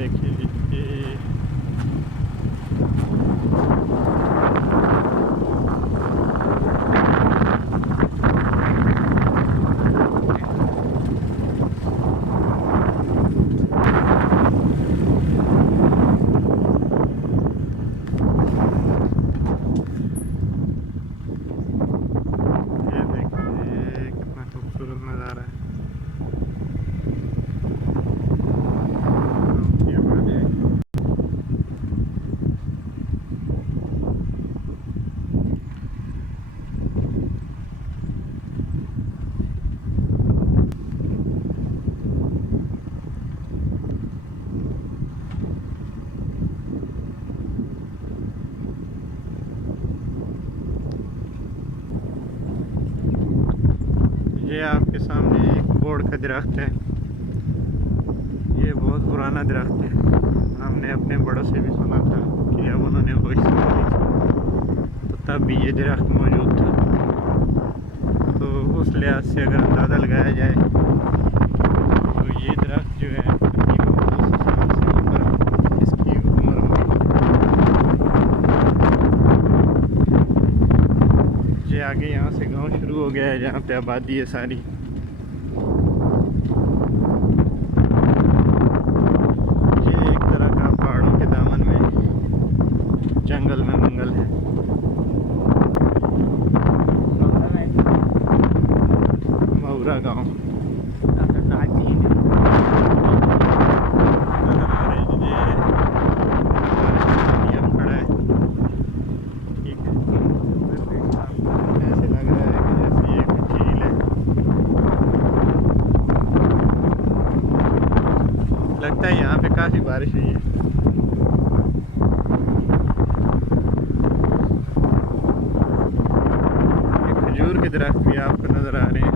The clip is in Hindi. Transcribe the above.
देखिए ये देखिए कितना खूबसूरत नज़ारा है। ये आपके सामने एक बोर्ड का दरख्त है। ये बहुत पुराना दरख्त है। हमने अपने बड़ों से भी सुना था कि अब उन्होंने वही सुनी थी, तो तब भी ये दरख्त मौजूद था। तो उस लिहाज से अगर अंदाज़ा लगाया जाए तो ये दरख्त जो है तकरीबन 200 साल से ऊपर इसकी उम्र होगी। ये आगे यहाँ से गांव शुरू हो गया है जहाँ पे आबादी है सारी। ये एक तरह का पहाड़ों के दामन में जंगल में मंगल है। मऊरा गांव लगता है यहाँ पे काफ़ी बारिश हुई है। ये खजूर के दरख्त भी आपको नज़र आ रहे हैं।